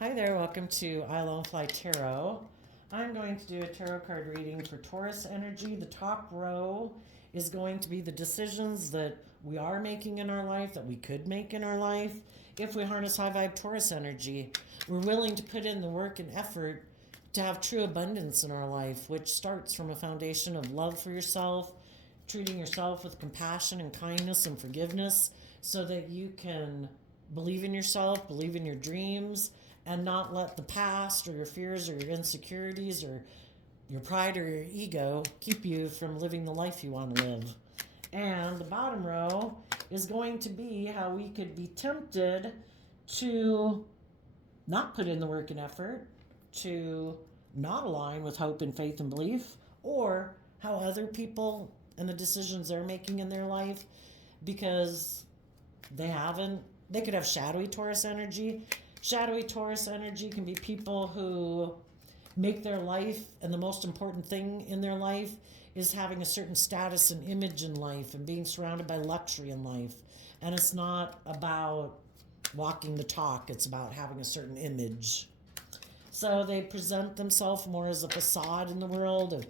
Hi there, welcome to I Lone Fly Tarot. I'm going to do a tarot card reading for Taurus energy. The top row is going to be the decisions that we are making in our life, that we could make in our life. If we harness high vibe Taurus energy, we're willing to put in the work and effort to have true abundance in our life, which starts from a foundation of love for yourself, treating yourself with compassion and kindness and forgiveness so that you can believe in yourself, believe in your dreams, and not let the past or your fears or your insecurities or your pride or your ego keep you from living the life you want to live. And the bottom row is going to be how we could be tempted to not put in the work and effort, to not align with hope and faith and belief, or how other people and the decisions they're making in their life, because they could have shadowy Taurus energy. Shadowy Taurus energy can be people who make their life, and the most important thing in their life is having a certain status and image in life and being surrounded by luxury in life. And it's not about walking the talk, it's about having a certain image. So they present themselves more as a facade in the world of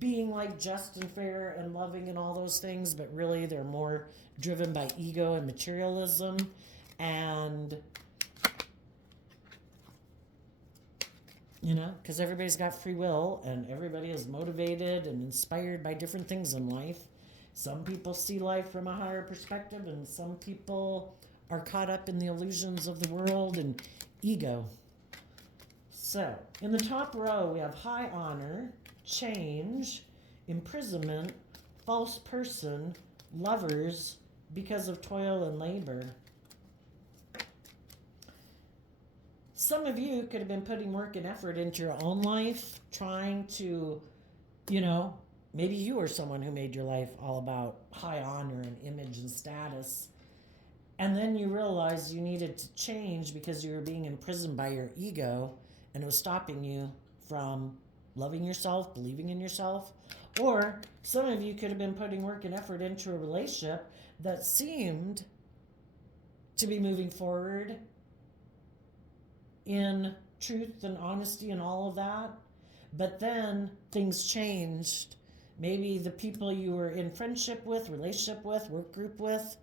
being like just and fair and loving and all those things, but really they're more driven by ego and materialism. And because everybody's got free will and everybody is motivated and inspired by different things in life. Some people see life from a higher perspective, and some people are caught up in the illusions of the world and ego. So, in the top row, we have high honor, change, imprisonment, false person, lovers, because of toil and labor. Some of you could have been putting work and effort into your own life, trying to, maybe you were someone who made your life all about high honor and image and status. And then you realized you needed to change because you were being imprisoned by your ego and it was stopping you from loving yourself, believing in yourself. Or some of you could have been putting work and effort into a relationship that seemed to be moving forward in truth and honesty and all of that. But then things changed. Maybe the people you were in friendship with, relationship with, work group with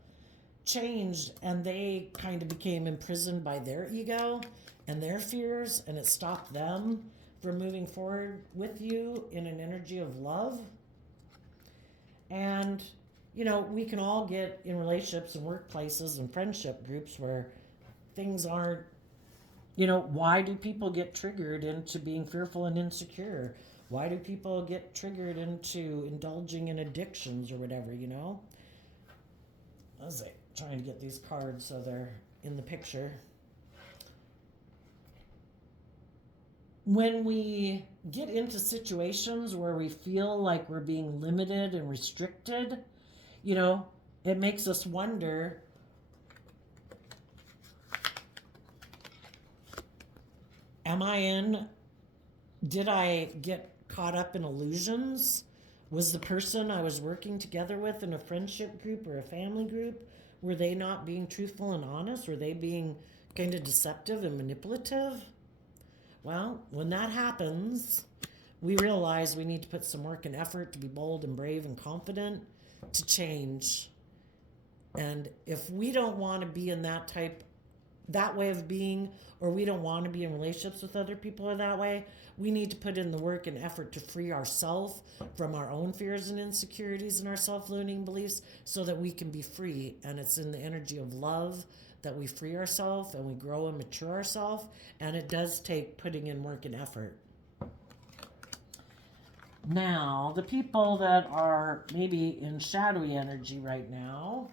changed, and they kind of became imprisoned by their ego and their fears, and it stopped them from moving forward with you in an energy of love. And we can all get in relationships and workplaces and friendship groups where things aren't. Why do people get triggered into being fearful and insecure? Why do people get triggered into indulging in addictions or whatever, I was trying to get these cards so they're in the picture. When we get into situations where we feel like we're being limited and restricted, it makes us wonder, did I get caught up in illusions? Was the person I was working together with in a friendship group or a family group, were they not being truthful and honest? Were they being kind of deceptive and manipulative? Well, when that happens, we realize we need to put some work and effort to be bold and brave and confident to change. And if we don't want to be in that way of being, or we don't want to be in relationships with other people or that way, we need to put in the work and effort to free ourselves from our own fears and insecurities and our self-limiting beliefs so that we can be free. And it's in the energy of love that we free ourselves and we grow and mature ourselves. And it does take putting in work and effort. Now, the people that are maybe in shadowy energy right now,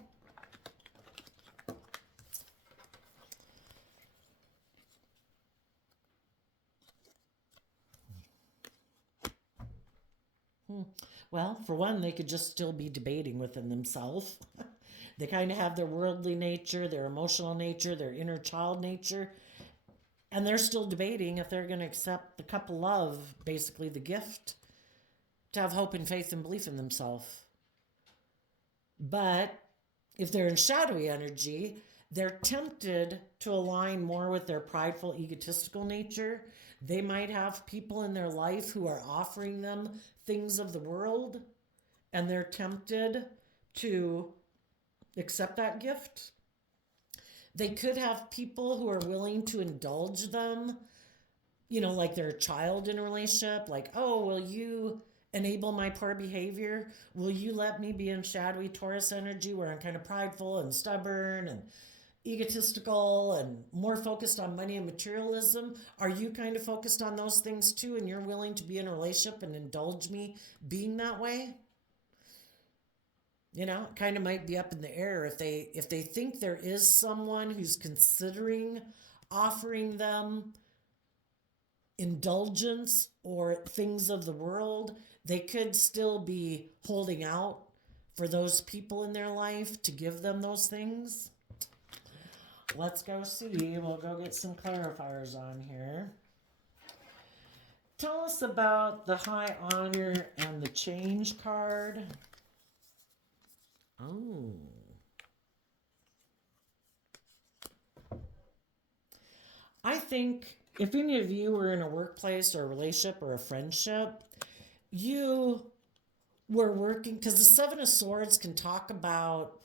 well, for one, they could just still be debating within themselves. They kind of have their worldly nature, their emotional nature, their inner child nature, and they're still debating if they're going to accept the cup of love, basically the gift, to have hope and faith and belief in themselves. But if they're in shadowy energy, They're tempted to align more with their prideful, egotistical nature. They might have people in their life who are offering them things of the world, and they're tempted to accept that gift. They could have people who are willing to indulge them, like they're a child in a relationship, like, oh, will you enable my poor behavior? Will you let me be in shadowy Taurus energy where I'm kind of prideful and stubborn and egotistical and more focused on money and materialism? Are you kind of focused on those things too, and you're willing to be in a relationship and indulge me being that way? It kind of might be up in the air if they think there is someone who's considering offering them indulgence or things of the world. They could still be holding out for those people in their life to give them those things. Let's go see. We'll go get some clarifiers on here. Tell us about the High Honor and the Change card. Oh. I think if any of you were in a workplace or a relationship or a friendship, you were working, because the Seven of Swords can talk about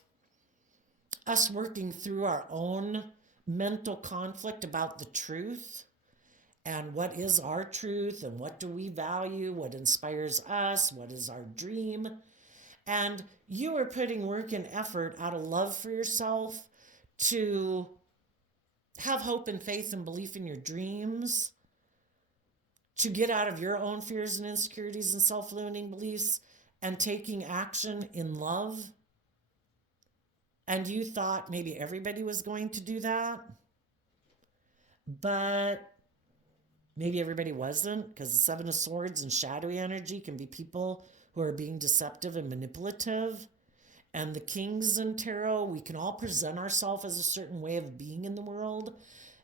us working through our own mental conflict about the truth and what is our truth and what do we value, what inspires us, what is our dream. And you are putting work and effort out of love for yourself to have hope and faith and belief in your dreams, to get out of your own fears and insecurities and self-limiting beliefs and taking action in love. And you thought maybe everybody was going to do that, but maybe everybody wasn't, because the Seven of Swords and shadowy energy can be people who are being deceptive and manipulative. And the Kings in tarot, we can all present ourselves as a certain way of being in the world,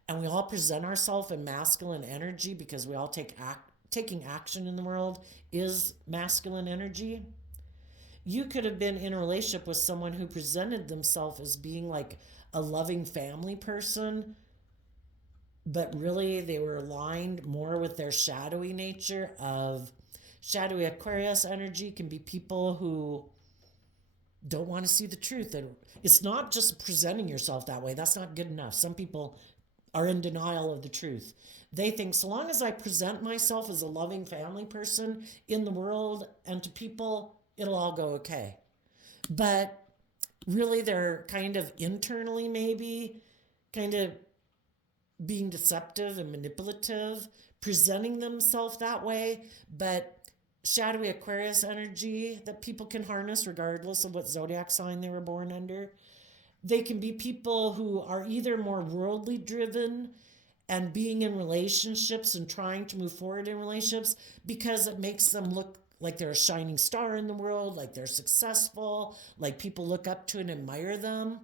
and we all present ourselves in masculine energy because we all taking action in the world is masculine energy. You could have been in a relationship with someone who presented themselves as being like a loving family person, but really they were aligned more with their shadowy nature of shadowy Aquarius energy. Can be people who don't want to see the truth. And it's not just presenting yourself that way. That's not good enough. Some people are in denial of the truth. They think so long as I present myself as a loving family person in the world and to people, it'll all go okay. But really they're kind of internally maybe kind of being deceptive and manipulative, presenting themselves that way, but shadowy Aquarius energy that people can harness regardless of what zodiac sign they were born under. They can be people who are either more worldly driven and being in relationships and trying to move forward in relationships because it makes them look like they're a shining star in the world, like they're successful, like people look up to and admire them.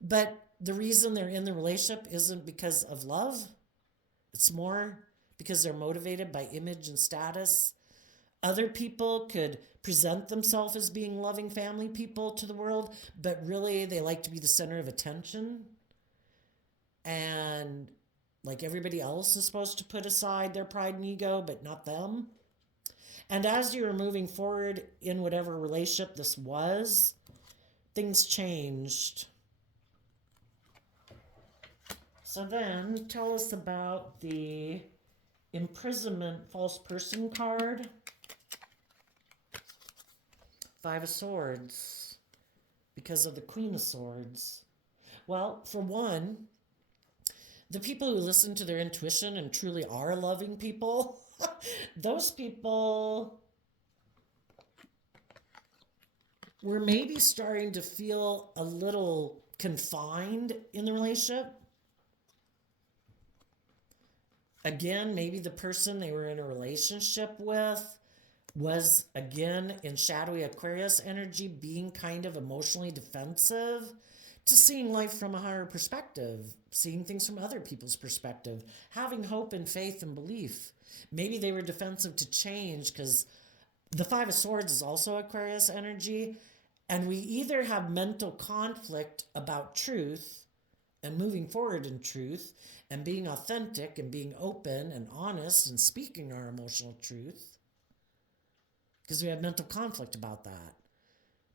But the reason they're in the relationship isn't because of love. It's more because they're motivated by image and status. Other people could present themselves as being loving family people to the world, but really they like to be the center of attention. And like everybody else is supposed to put aside their pride and ego, but not them. And as you were moving forward in whatever relationship this was, things changed. So then tell us about the imprisonment false person card. Five of Swords, because of the Queen of Swords. Well, for one, the people who listen to their intuition and truly are loving people, those people were maybe starting to feel a little confined in the relationship. Again, maybe the person they were in a relationship with was, again, in shadowy Aquarius energy, being kind of emotionally defensive to seeing life from a higher perspective, seeing things from other people's perspective, having hope and faith and belief. Maybe they were defensive to change because the Five of Swords is also Aquarius energy, and we either have mental conflict about truth and moving forward in truth and being authentic and being open and honest and speaking our emotional truth, because we have mental conflict about that.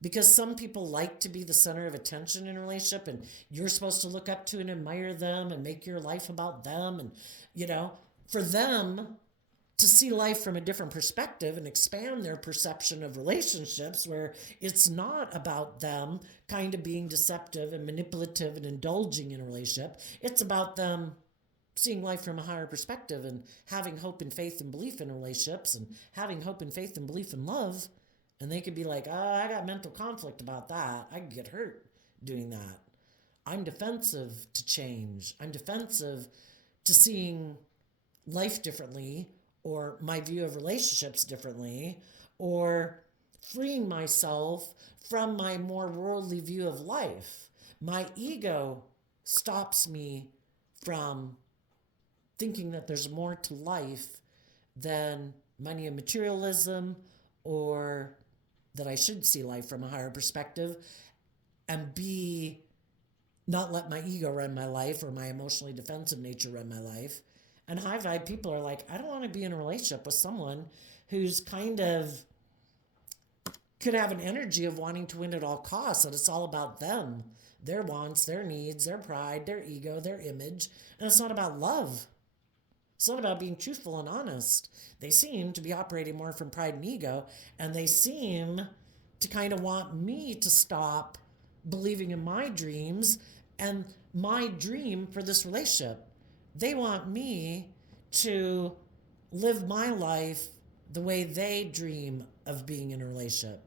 Because some people like to be the center of attention in a relationship, and you're supposed to look up to and admire them and make your life about them. And, for them to see life from a different perspective and expand their perception of relationships, where it's not about them kind of being deceptive and manipulative and indulging in a relationship. It's about them seeing life from a higher perspective and having hope and faith and belief in relationships and having hope and faith and belief in love. And they could be like, oh, I got mental conflict about that. I could get hurt doing that. I'm defensive to change. I'm defensive to seeing life differently, or my view of relationships differently, or freeing myself from my more worldly view of life. My ego stops me from thinking that there's more to life than money and materialism, or that I should see life from a higher perspective and not let my ego run my life or my emotionally defensive nature run my life. And high vibe people are like, I don't want to be in a relationship with someone who's kind of could have an energy of wanting to win at all costs, that it's all about them, their wants, their needs, their pride, their ego, their image. And it's not about love. It's not about being truthful and honest. They seem to be operating more from pride and ego, and they seem to kind of want me to stop believing in my dreams and my dream for this relationship. They want me to live my life the way they dream of being in a relationship.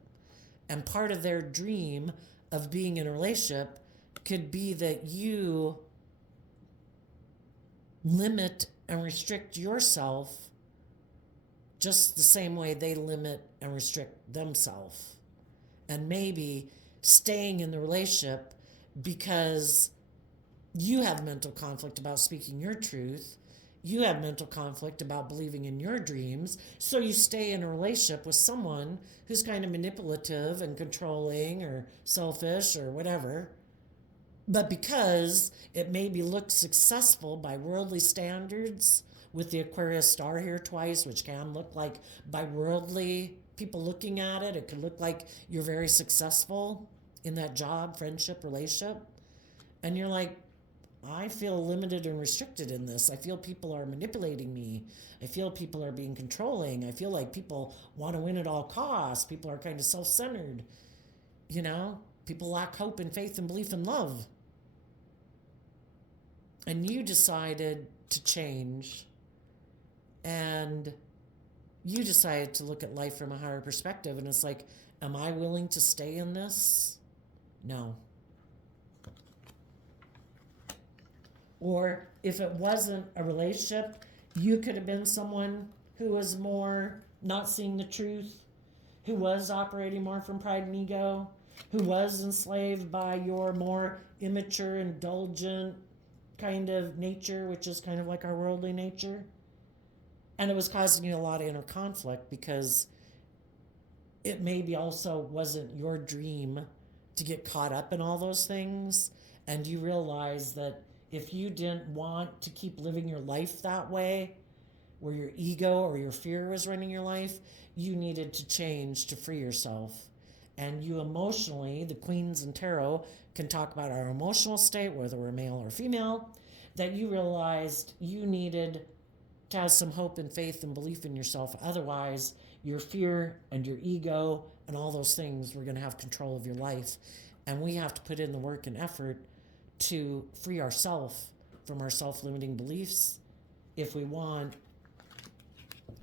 And part of their dream of being in a relationship could be that you limit and restrict yourself just the same way they limit and restrict themselves. And maybe staying in the relationship because you have mental conflict about speaking your truth. You have mental conflict about believing in your dreams. So you stay in a relationship with someone who's kind of manipulative and controlling or selfish or whatever. But because it maybe looks successful by worldly standards, with the Aquarius star here twice, which can look like by worldly people looking at it, it could look like you're very successful in that job, friendship, relationship. And you're like, I feel limited and restricted in this. I feel people are manipulating me. I feel people are being controlling. I feel like people want to win at all costs. People are kind of self-centered. People lack hope and faith and belief and love. And you decided to change, and you decided to look at life from a higher perspective. And it's like, am I willing to stay in this? No. Or if it wasn't a relationship, you could have been someone who was more not seeing the truth, who was operating more from pride and ego, who was enslaved by your more immature, indulgent kind of nature, which is kind of like our worldly nature. And it was causing you a lot of inner conflict because it maybe also wasn't your dream to get caught up in all those things. And you realize that if you didn't want to keep living your life that way, where your ego or your fear was running your life, you needed to change to free yourself. And you emotionally, the queens in tarot can talk about our emotional state, whether we're male or female, that you realized you needed to have some hope and faith and belief in yourself. Otherwise, your fear and your ego and all those things were going to have control of your life. And we have to put in the work and effort to free ourselves from our self-limiting beliefs if we want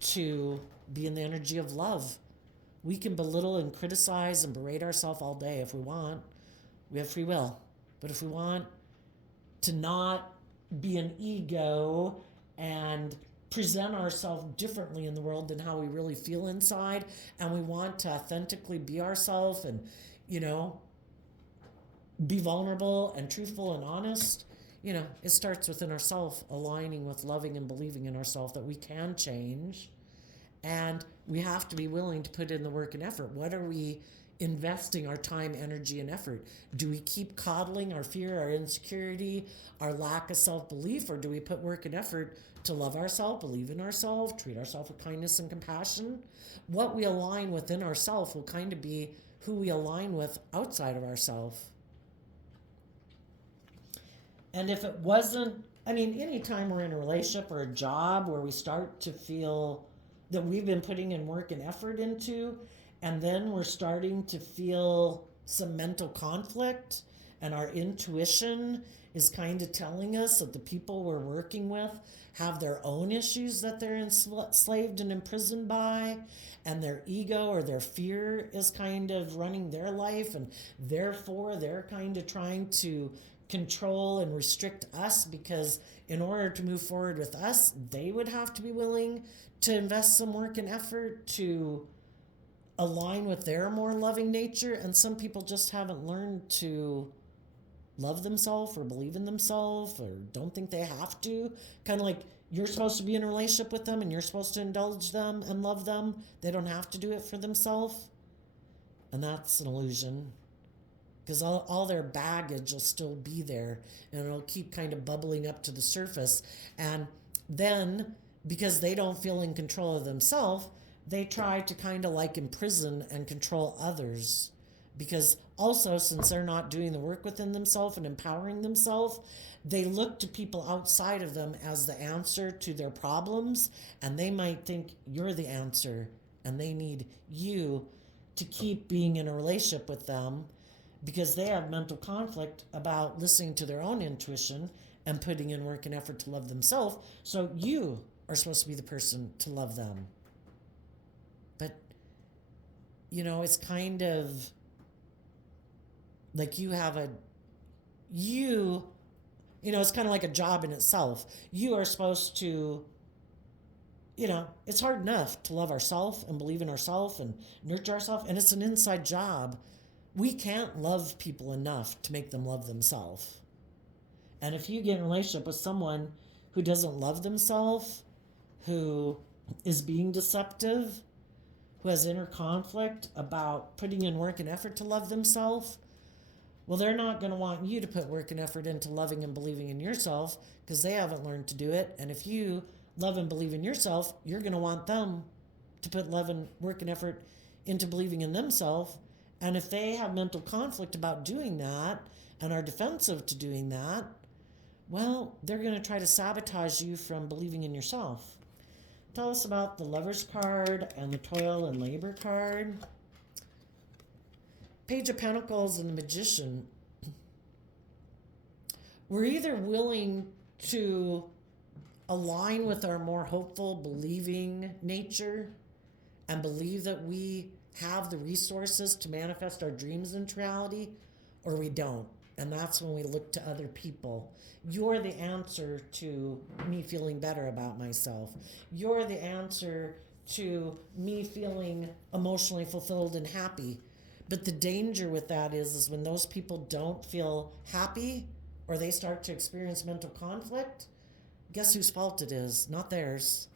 to be in the energy of love. We can belittle and criticize and berate ourselves all day if we want. We have free will. But if we want to not be an ego and present ourselves differently in the world than how we really feel inside, and we want to authentically be ourselves and, be vulnerable and truthful and honest, it starts within ourselves, aligning with loving and believing in ourselves that we can change. And we have to be willing to put in the work and effort. What are we investing our time, energy, and effort? Do we keep coddling our fear, our insecurity, our lack of self-belief, or do we put work and effort to love ourselves, believe in ourselves, treat ourselves with kindness and compassion? What we align within ourselves will kind of be who we align with outside of ourselves. And if it wasn't, I mean, anytime we're in a relationship or a job where we start to feel that we've been putting in work and effort into, and then we're starting to feel some mental conflict, and our intuition is kind of telling us that the people we're working with have their own issues that they're enslaved and imprisoned by, and their ego or their fear is kind of running their life, and therefore they're kind of trying to control and restrict us, because in order to move forward with us, they would have to be willing to invest some work and effort to align with their more loving nature. And some people just haven't learned to love themselves or believe in themselves or don't think they have to. Kind of like you're supposed to be in a relationship with them and you're supposed to indulge them and love them. They don't have to do it for themselves. And that's an illusion, because all their baggage will still be there and it'll keep kind of bubbling up to the surface. And then because they don't feel in control of themselves, they try to kind of like imprison and control others. Because also, since they're not doing the work within themselves and empowering themselves, they look to people outside of them as the answer to their problems, and they might think you're the answer and they need you to keep being in a relationship with them, because they have mental conflict about listening to their own intuition and putting in work and effort to love themselves. So you are supposed to be the person to love them. But, you know, it's kind of like it's kind of like a job in itself. You are supposed to, it's hard enough to love ourselves and believe in ourselves and nurture ourselves, and it's an inside job. We can't love people enough to make them love themselves. And if you get in a relationship with someone who doesn't love themselves, who is being deceptive, who has inner conflict about putting in work and effort to love themselves, well, they're not going to want you to put work and effort into loving and believing in yourself, because they haven't learned to do it. And if you love and believe in yourself, you're going to want them to put love and work and effort into believing in themselves. And if they have mental conflict about doing that and are defensive to doing that, well, they're going to try to sabotage you from believing in yourself. Tell us about the Lover's card and the Toil and Labor card. Page of Pentacles and the Magician. We're either willing to align with our more hopeful, believing nature and believe that we have the resources to manifest our dreams into reality, or we don't. And that's when we look to other people. You're the answer to me feeling better about myself. You're the answer to me feeling emotionally fulfilled and happy. But the danger with that is when those people don't feel happy or they start to experience mental conflict, guess whose fault it is? Not theirs.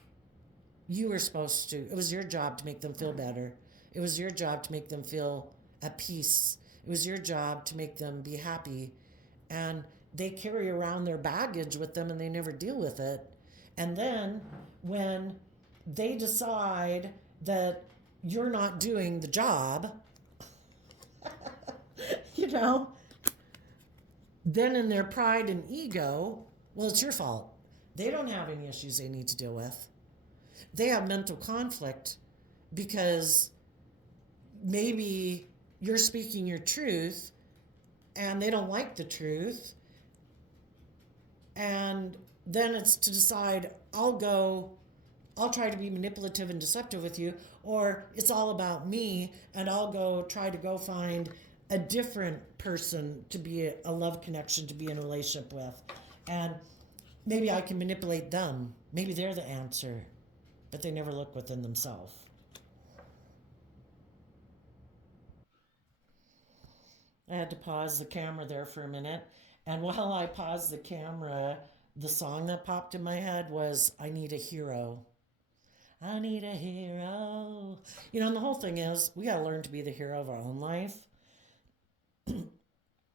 You were supposed to. It was your job to make them feel better. It was your job to make them feel at peace. It was your job to make them be happy. And they carry around their baggage with them and they never deal with it. And then when they decide that you're not doing the job, then in their pride and ego, well, it's your fault. They don't have any issues they need to deal with. They have mental conflict because maybe you're speaking your truth and they don't like the truth. And then it's to decide, I'll try to be manipulative and deceptive with you, or it's all about me and I'll try to find a different person to be a love connection, to be in a relationship with. And maybe I can manipulate them. Maybe they're the answer, but they never look within themselves. I had to pause the camera there for a minute. And while I paused the camera, the song that popped in my head was I Need a Hero. I need a hero. And the whole thing is we got to learn to be the hero of our own life.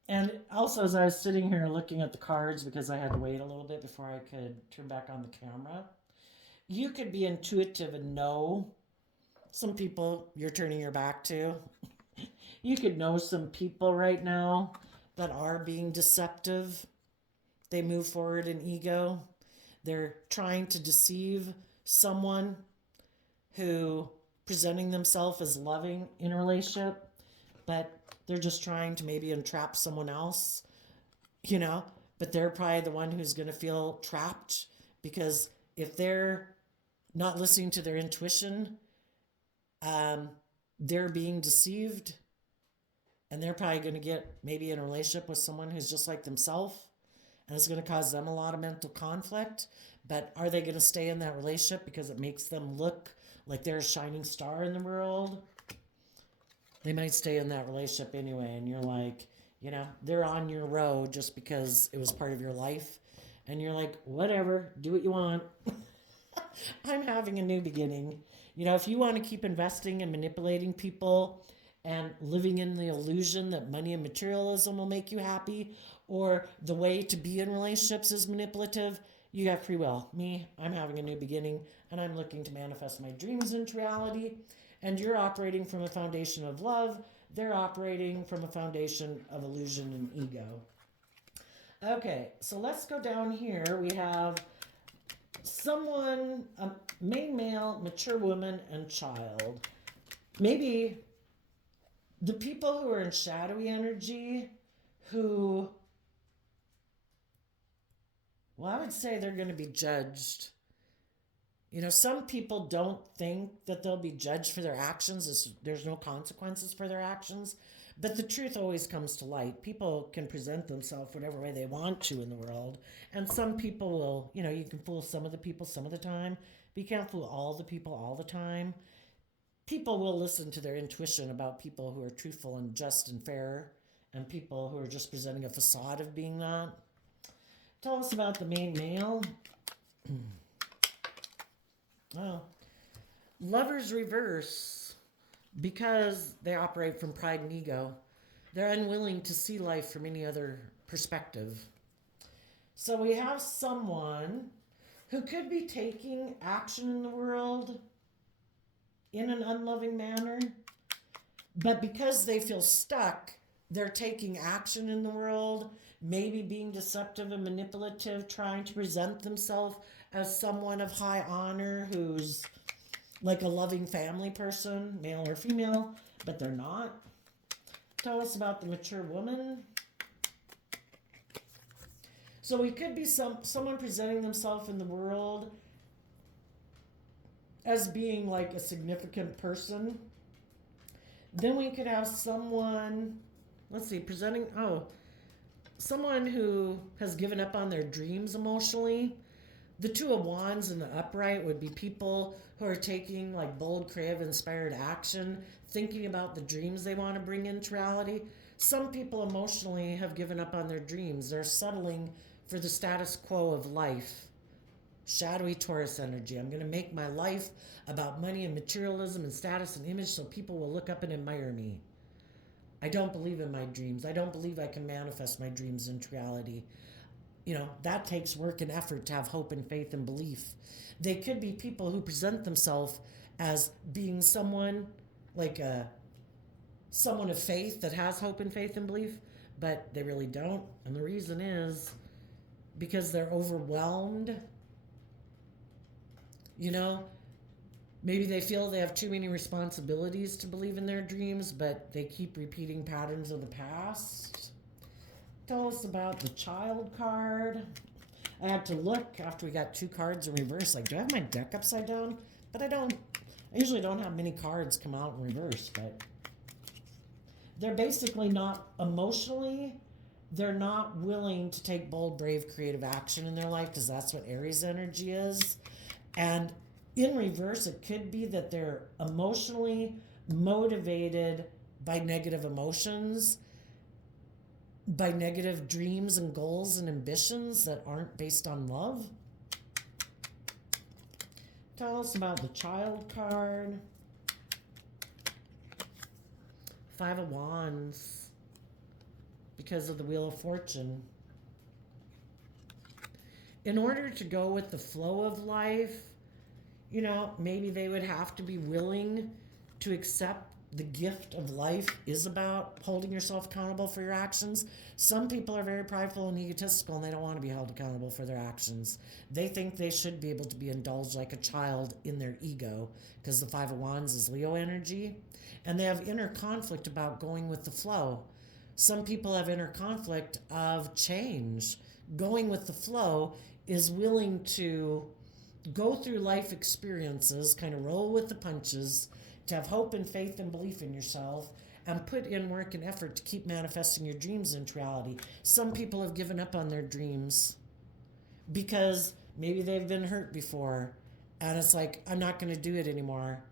And also, as I was sitting here looking at the cards, because I had to wait a little bit before I could turn back on the camera, you could be intuitive and know some people you're turning your back to. You could know some people right now that are being deceptive. They move forward in ego. They're trying to deceive someone who presenting themselves as loving in a relationship, but they're just trying to maybe entrap someone else, but they're probably the one who's going to feel trapped, because if they're not listening to their intuition, they're being deceived, and they're probably going to get maybe in a relationship with someone who's just like themselves, and it's going to cause them a lot of mental conflict. But are they going to stay in that relationship because it makes them look like they're a shining star in the world? They might stay in that relationship anyway, and you're like, they're on your road just because it was part of your life, and you're like, whatever, do what you want. I'm having a new beginning. If you want to keep investing and manipulating people and living in the illusion that money and materialism will make you happy, or the way to be in relationships is manipulative, you got free will. Me, I'm having a new beginning, and I'm looking to manifest my dreams into reality. And you're operating from a foundation of love. They're operating from a foundation of illusion and ego. Okay, so let's go down here. We have someone, a main male, mature woman, and child. Maybe the people who are in shadowy energy, who, I would say they're going to be judged. Some people don't think that they'll be judged for their actions. There's no consequences for their actions. But the truth always comes to light. People can present themselves whatever way they want to in the world. And some people will, you can fool some of the people some of the time, but you can't fool all the people all the time. People will listen to their intuition about people who are truthful and just and fair, and people who are just presenting a facade of being that. Tell us about the main male. Oh, lovers reverse, because they operate from pride and ego. They're unwilling to see life from any other perspective. So we have someone who could be taking action in the world in an unloving manner, but because they feel stuck, they're taking action in the world, maybe being deceptive and manipulative, trying to present themselves as someone of high honor who's like a loving family person, male or female, but they're not. Tell us about the mature woman. So we could be someone presenting themselves in the world as being like a significant person. Then we could have someone, someone who has given up on their dreams emotionally. The Two of Wands in the upright would be people who are taking like bold, creative, inspired action, thinking about the dreams they want to bring into reality. Some people emotionally have given up on their dreams. They're settling for the status quo of life. Shadowy Taurus energy. I'm going to make my life about money and materialism and status and image so people will look up and admire me. I don't believe in my dreams. I don't believe I can manifest my dreams into reality. That takes work and effort to have hope and faith and belief. They could be people who present themselves as being someone like someone of faith that has hope and faith and belief, but they really don't. And the reason is because they're overwhelmed. Maybe they feel they have too many responsibilities to believe in their dreams, but they keep repeating patterns of the past. Tell us about the child card. I had to look after we got two cards in reverse. Like, do I have my deck upside down? But I don't. I usually don't have many cards come out in reverse, but they're basically not emotionally, they're not willing to take bold, brave, creative action in their life, because that's what Aries energy is. And in reverse, it could be that they're emotionally motivated by negative emotions, by negative dreams and goals and ambitions that aren't based on love. Tell us about the child card. Five of Wands. Because of the Wheel of Fortune. In order to go with the flow of life, you know, maybe they would have to be willing to accept the gift of life is about holding yourself accountable for your actions. Some people are very prideful and egotistical and they don't want to be held accountable for their actions. They think they should be able to be indulged like a child in their ego because the Five of Wands is Leo energy. And they have inner conflict about going with the flow. Some people have inner conflict of change. Going with the flow is willing to go through life experiences, kind of roll with the punches, to have hope and faith and belief in yourself, and put in work and effort to keep manifesting your dreams into reality. Some people have given up on their dreams because maybe they've been hurt before, and it's like, I'm not going to do it anymore.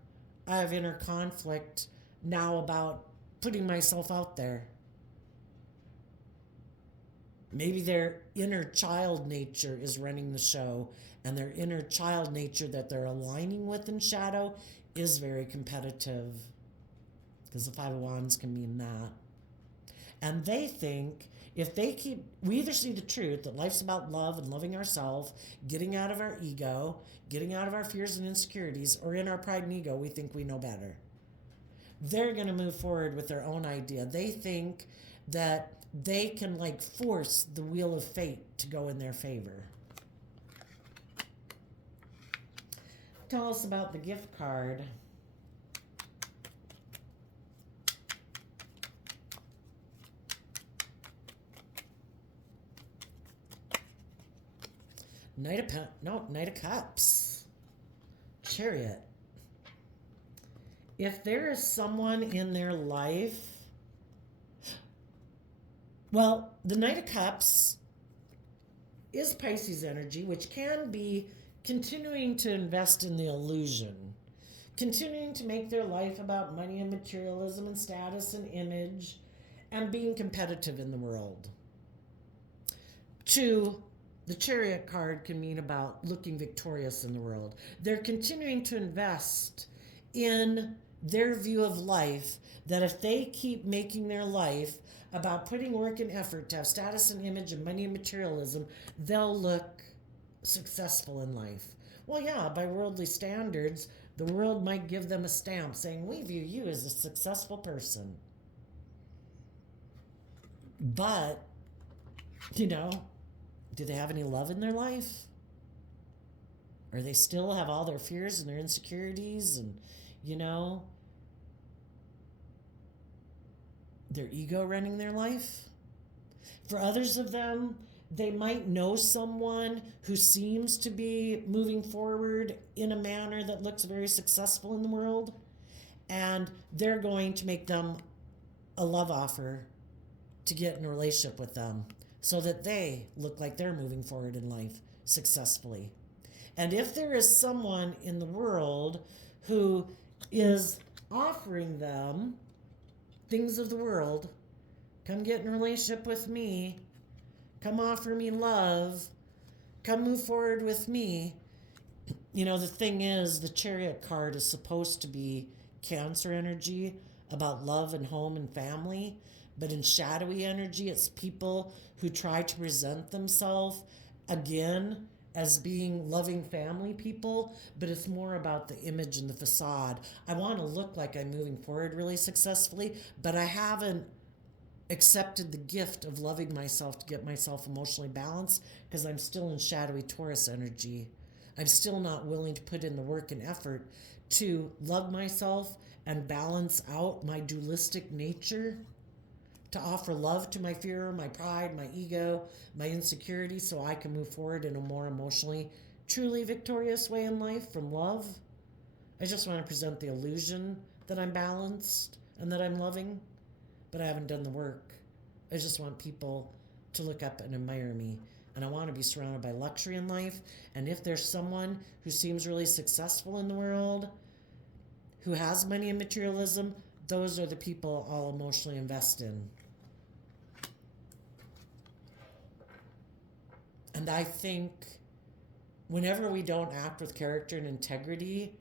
I have inner conflict now about putting myself out there. Maybe their inner child nature is running the show, and their inner child nature that they're aligning with in shadow is very competitive, because the Five of Wands can mean that. And they think if they keep, we either see the truth that life's about love and loving ourselves, getting out of our ego, getting out of our fears and insecurities, or in our pride and ego, we think we know better. They're going to move forward with their own idea. They think that they can like force the wheel of fate to go in their favor. Tell us about the gift card. Knight of Cups. Chariot. If there is someone in their life, well, the Knight of Cups is Pisces energy, which can be continuing to invest in the illusion, continuing to make their life about money and materialism and status and image and being competitive in the world. Two, the Chariot card can mean about looking victorious in the world. They're continuing to invest in their view of life, that if they keep making their life about putting work and effort to have status and image and money and materialism, they'll look successful in life. Well, yeah, by worldly standards, the world might give them a stamp saying, we view you as a successful person. But, you know, do they have any love in their life? Or they still have all their fears and their insecurities and, you know, their ego running their life? For others of them, they might know someone who seems to be moving forward in a manner that looks very successful in the world, and they're going to make them a love offer to get in a relationship with them so that they look like they're moving forward in life successfully. And if there is someone in the world who is offering them things of the world, come get in a relationship with me, come offer me love, come move forward with me. You know, the thing is, the Chariot card is supposed to be Cancer energy, about love and home and family. But in shadowy energy, it's people who try to present themselves, again, as being loving family people, but it's more about the image and the facade. I want to look like I'm moving forward really successfully, but I haven't accepted the gift of loving myself to get myself emotionally balanced because I'm still in shadowy Taurus energy. I'm still not willing to put in the work and effort to love myself and balance out my dualistic nature, to offer love to my fear, my pride, my ego, my insecurity, so I can move forward in a more emotionally, truly victorious way in life from love. I just want to present the illusion that I'm balanced and that I'm loving, but I haven't done the work. I just want people to look up and admire me. And I want to be surrounded by luxury in life. And if there's someone who seems really successful in the world, who has money and materialism, those are the people I'll emotionally invest in. And I think whenever we don't act with character and integrity,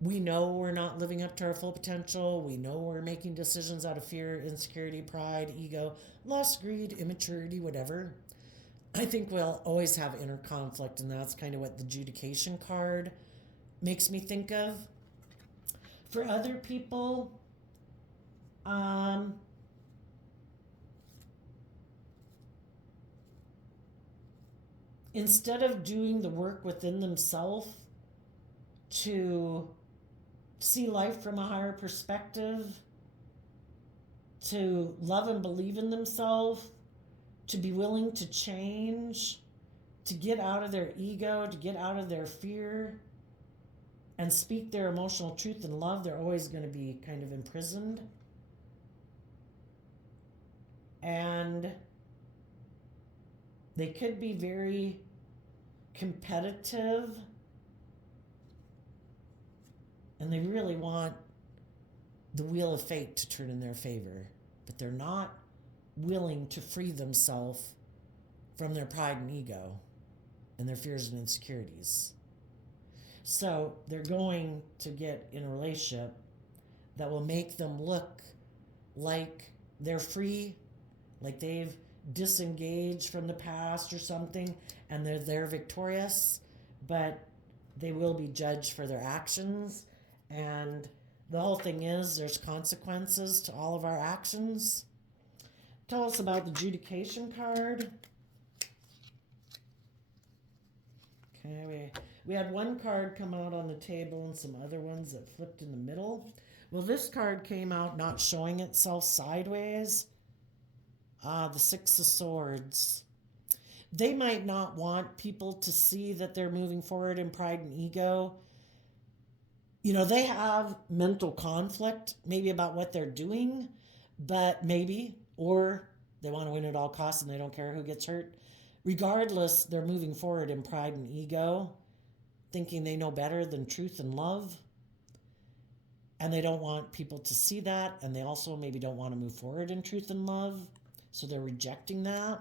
we know we're not living up to our full potential. We know we're making decisions out of fear, insecurity, pride, ego, lust, greed, immaturity, whatever. I think we'll always have inner conflict, and that's kind of what the adjudication card makes me think of. For other people, instead of doing the work within themselves to see life from a higher perspective, to love and believe in themselves, to be willing to change, to get out of their ego, to get out of their fear, and speak their emotional truth and love, they're always going to be kind of imprisoned. And they could be very competitive, and they really want the wheel of fate to turn in their favor, but they're not willing to free themselves from their pride and ego and their fears and insecurities. So they're going to get in a relationship that will make them look like they're free, like they've disengaged from the past or something, and they're victorious, but they will be judged for their actions. And the whole thing is there's consequences to all of our actions. Tell us about the adjudication card. Okay, we had one card come out on the table and some other ones that flipped in the middle. Well, this card came out not showing itself sideways. The Six of Swords. They might not want people to see that they're moving forward in pride and ego. You know, they have mental conflict maybe about what they're doing, but maybe, or they want to win at all costs and they don't care who gets hurt. Regardless, they're moving forward in pride and ego, thinking they know better than truth and love. And they don't want people to see that. And they also maybe don't want to move forward in truth and love. So they're rejecting that.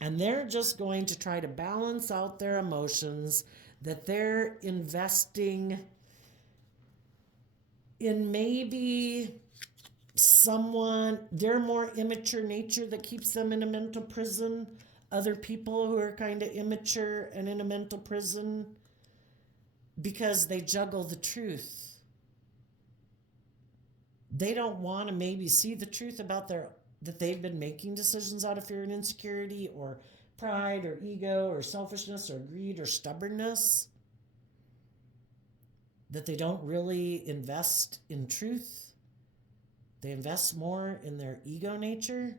And they're just going to try to balance out their emotions, that they're investing in maybe someone, their more immature nature that keeps them in a mental prison. Other people who are kind of immature and in a mental prison because they juggle the truth. They don't want to maybe see the truth about that they've been making decisions out of fear and insecurity or pride or ego or selfishness or greed or stubbornness. That they don't really invest in truth. They invest more in their ego nature,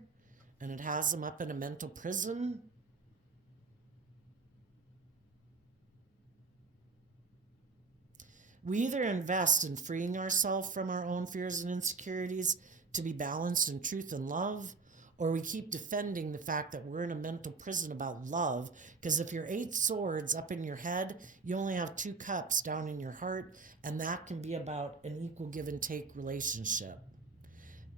and it has them up in a mental prison. We either invest in freeing ourselves from our own fears and insecurities to be balanced in truth and love, or we keep defending the fact that we're in a mental prison about love. Because if you're 8 swords up in your head, you only have 2 cups down in your heart, and that can be about an equal give and take relationship.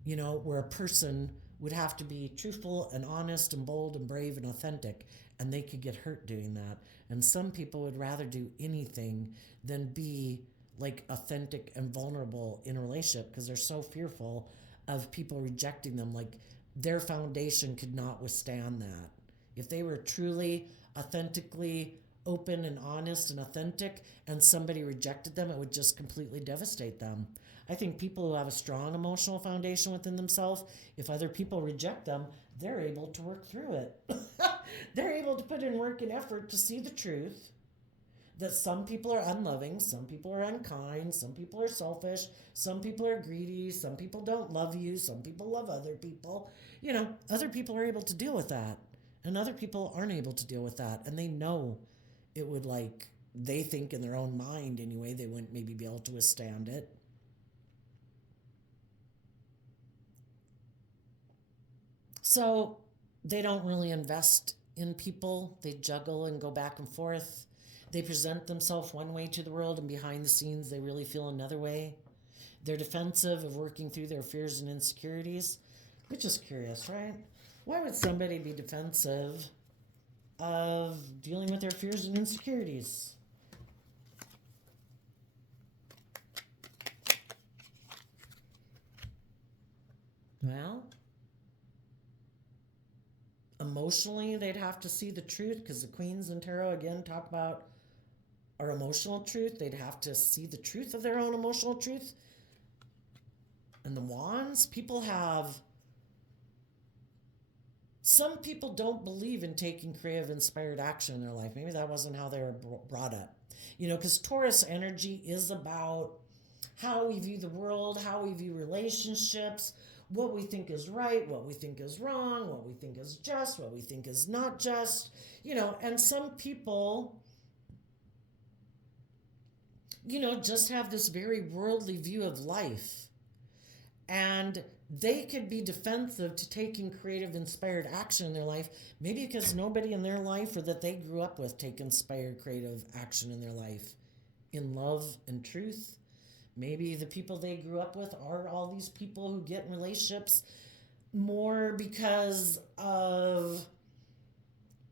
You know, where a person would have to be truthful and honest and bold and brave and authentic, and they could get hurt doing that. And some people would rather do anything than be like authentic and vulnerable in a relationship because they're so fearful of people rejecting them. Like their foundation could not withstand that. If they were truly, authentically open and honest and authentic and somebody rejected them, it would just completely devastate them. I think people who have a strong emotional foundation within themselves, if other people reject them, they're able to work through it. They're able to put in work and effort to see the truth that some people are unloving, some people are unkind, some people are selfish, some people are greedy, some people don't love you, some people love other people. You know, other people are able to deal with that, and other people aren't able to deal with that, and they know it would, like, they think in their own mind anyway, they wouldn't maybe be able to withstand it. So they don't really invest in people. They juggle and go back and forth. They present themselves one way to the world, and behind the scenes they really feel another way. They're defensive of working through their fears and insecurities. Which is curious, right? Why would somebody be defensive of dealing with their fears and insecurities. Well, emotionally, they'd have to see the truth, because the Queens in Tarot again talk about our emotional truth. They'd have to see the truth of their own emotional truth. And the Wands, some people don't believe in taking creative, inspired action in their life. Maybe that wasn't how they were brought up. Because Taurus energy is about how we view the world, how we view relationships, what we think is right, what we think is wrong, what we think is just, what we think is not just. And some people, just have this very worldly view of life. And they could be defensive to taking creative, inspired action in their life, maybe because nobody in their life or that they grew up with take inspired, creative action in their life in love and truth. Maybe the people they grew up with are all these people who get in relationships more because of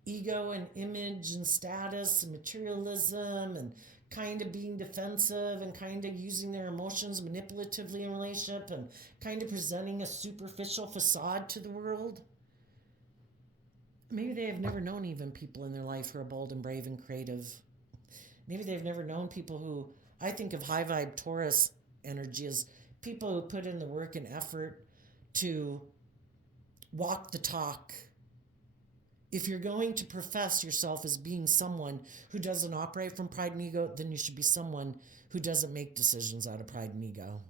ego and image and status and materialism and kind of being defensive and kind of using their emotions manipulatively in a relationship and kind of presenting a superficial facade to the world. Maybe they have never known even people in their life who are bold and brave and creative. Maybe they've never known people who, I think of high vibe Taurus energy as people who put in the work and effort to walk the talk. If you're going to profess yourself as being someone who doesn't operate from pride and ego, then you should be someone who doesn't make decisions out of pride and ego.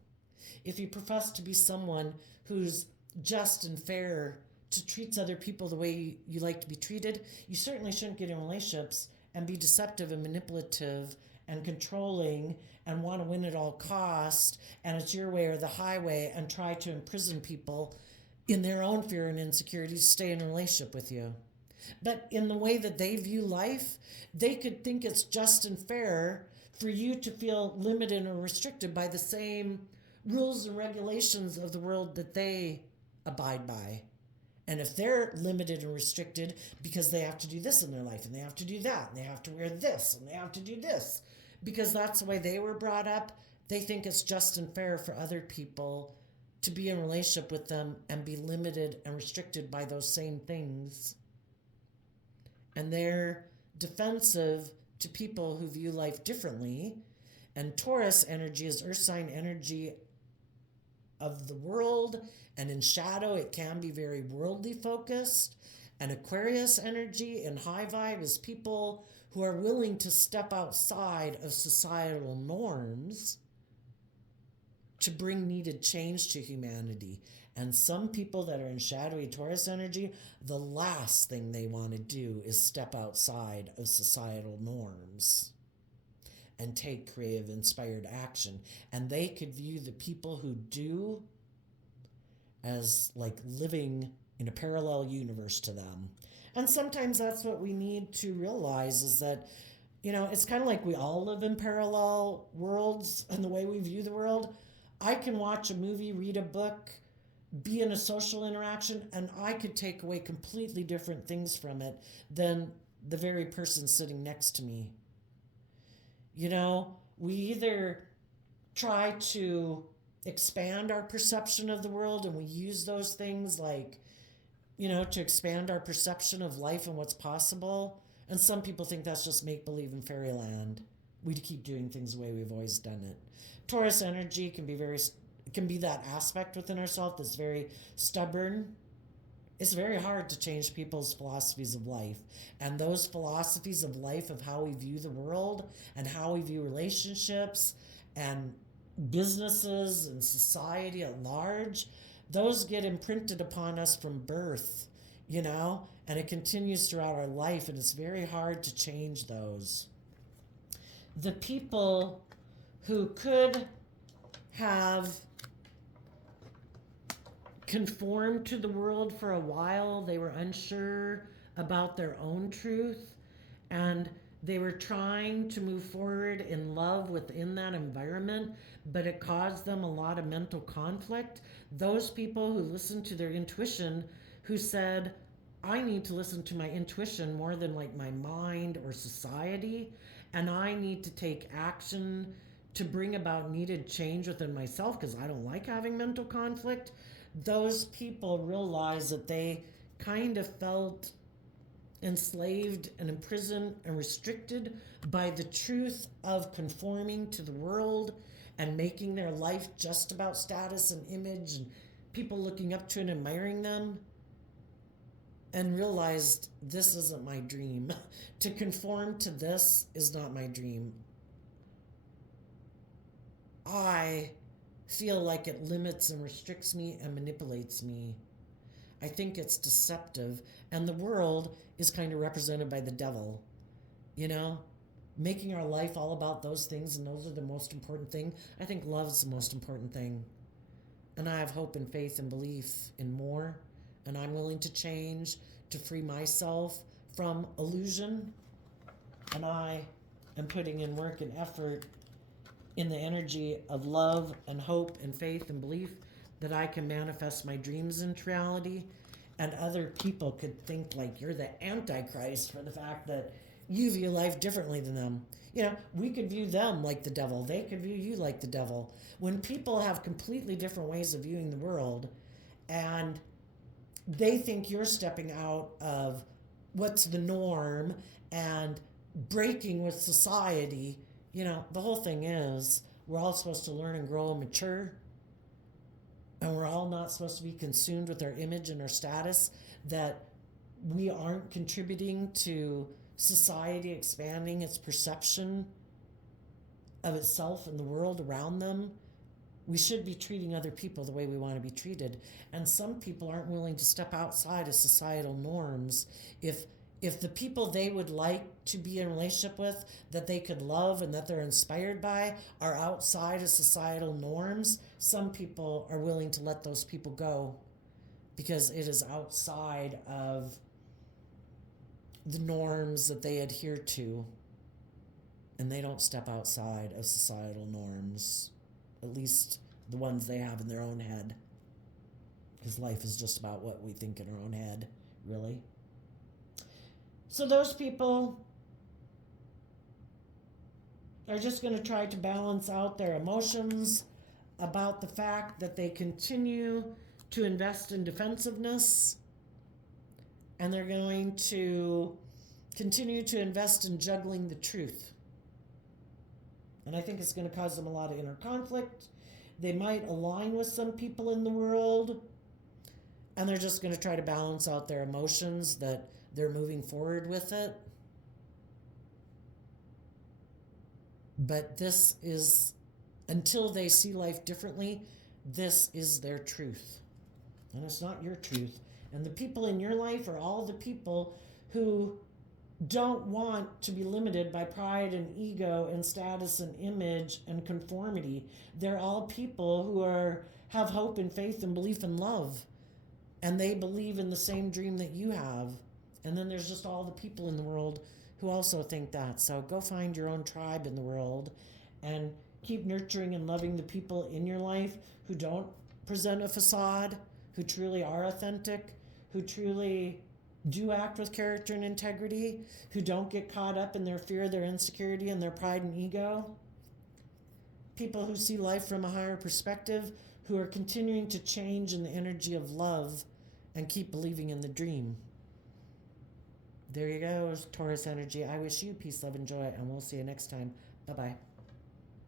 If you profess to be someone who's just and fair, to treats other people the way you like to be treated, you certainly shouldn't get in relationships and be deceptive and manipulative and controlling and want to win at all costs, and it's your way or the highway, and try to imprison people in their own fear and insecurities to stay in a relationship with you. But in the way that they view life, they could think it's just and fair for you to feel limited or restricted by the same rules and regulations of the world that they abide by. And if they're limited and restricted because they have to do this in their life, and they have to do that, and they have to wear this, and they have to do this, because that's the way they were brought up, they think it's just and fair for other people to be in a relationship with them and be limited and restricted by those same things. And they're defensive to people who view life differently. And Taurus energy is earth sign energy of the world, and in shadow it can be very worldly focused. And Aquarius energy in high vibe is people who are willing to step outside of societal norms to bring needed change to humanity. And some people that are in shadowy Taurus energy, the last thing they want to do is step outside of societal norms and take creative, inspired action. And they could view the people who do as like living in a parallel universe to them. And sometimes that's what we need to realize, is that, it's kind of like we all live in parallel worlds and the way we view the world. I can watch a movie, read a book, be in a social interaction, and I could take away completely different things from it than the very person sitting next to me. We either try to expand our perception of the world, and we use those things like, to expand our perception of life and what's possible. And some people think that's just make-believe in fairyland. We keep doing things the way we've always done it. Taurus energy can be that aspect within ourselves that's very stubborn. It's very hard to change people's philosophies of life. And those philosophies of life, of how we view the world and how we view relationships and businesses and society at large, those get imprinted upon us from birth, and it continues throughout our life, and it's very hard to change those. The people who could have conformed to the world for a while, they were unsure about their own truth, and they were trying to move forward in love within that environment, but it caused them a lot of mental conflict. Those people who listened to their intuition, who said, I need to listen to my intuition more than like my mind or society. And I need to take action to bring about needed change within myself because I don't like having mental conflict. Those people realize that they kind of felt enslaved and imprisoned and restricted by the truth of conforming to the world and making their life just about status and image and people looking up to and admiring them, and realized this isn't my dream. To conform to this is not my dream. I feel like it limits and restricts me and manipulates me. I think it's deceptive. And the world is kind of represented by the devil, you know, making our life all about those things, and those are the most important thing. I think love's the most important thing. And I have hope and faith and belief in more. And I'm willing to change to free myself from illusion. And I am putting in work and effort in the energy of love and hope and faith and belief that I can manifest my dreams into reality. And other people could think like you're the Antichrist for the fact that you view life differently than them. You know, we could view them like the devil. They could view you like the devil. When people have completely different ways of viewing the world and they think you're stepping out of what's the norm and breaking with society, you know, the whole thing is we're all supposed to learn and grow and mature. And we're all not supposed to be consumed with our image and our status, that we aren't contributing to society expanding its perception of itself and the world around them. We should be treating other people the way we want to be treated. And some people aren't willing to step outside of societal norms. If the people they would like to be in a relationship with, that they could love and that they're inspired by, are outside of societal norms, some people are willing to let those people go because it is outside of the norms that they adhere to. And they don't step outside of societal norms, at least the ones they have in their own head. Because life is just about what we think in our own head, really. So those people are just going to try to balance out their emotions about the fact that they continue to invest in defensiveness, and they're going to continue to invest in juggling the truth. And I think it's going to cause them a lot of inner conflict. They might align with some people in the world, and they're just going to try to balance out their emotions that they're moving forward with it. But this is, until they see life differently, this is their truth. And it's not your truth. And the people in your life are all the people who don't want to be limited by pride and ego and status and image and conformity. They're all people who have hope and faith and belief and love. And they believe in the same dream that you have. And then there's just all the people in the world who also think that. So go find your own tribe in the world and keep nurturing and loving the people in your life who don't present a facade, who truly are authentic, who truly do act with character and integrity, who don't get caught up in their fear, their insecurity, and their pride and ego. People who see life from a higher perspective, who are continuing to change in the energy of love and keep believing in the dream. There you go, Taurus energy. I wish you peace, love, and joy, and we'll see you next time. Bye-bye.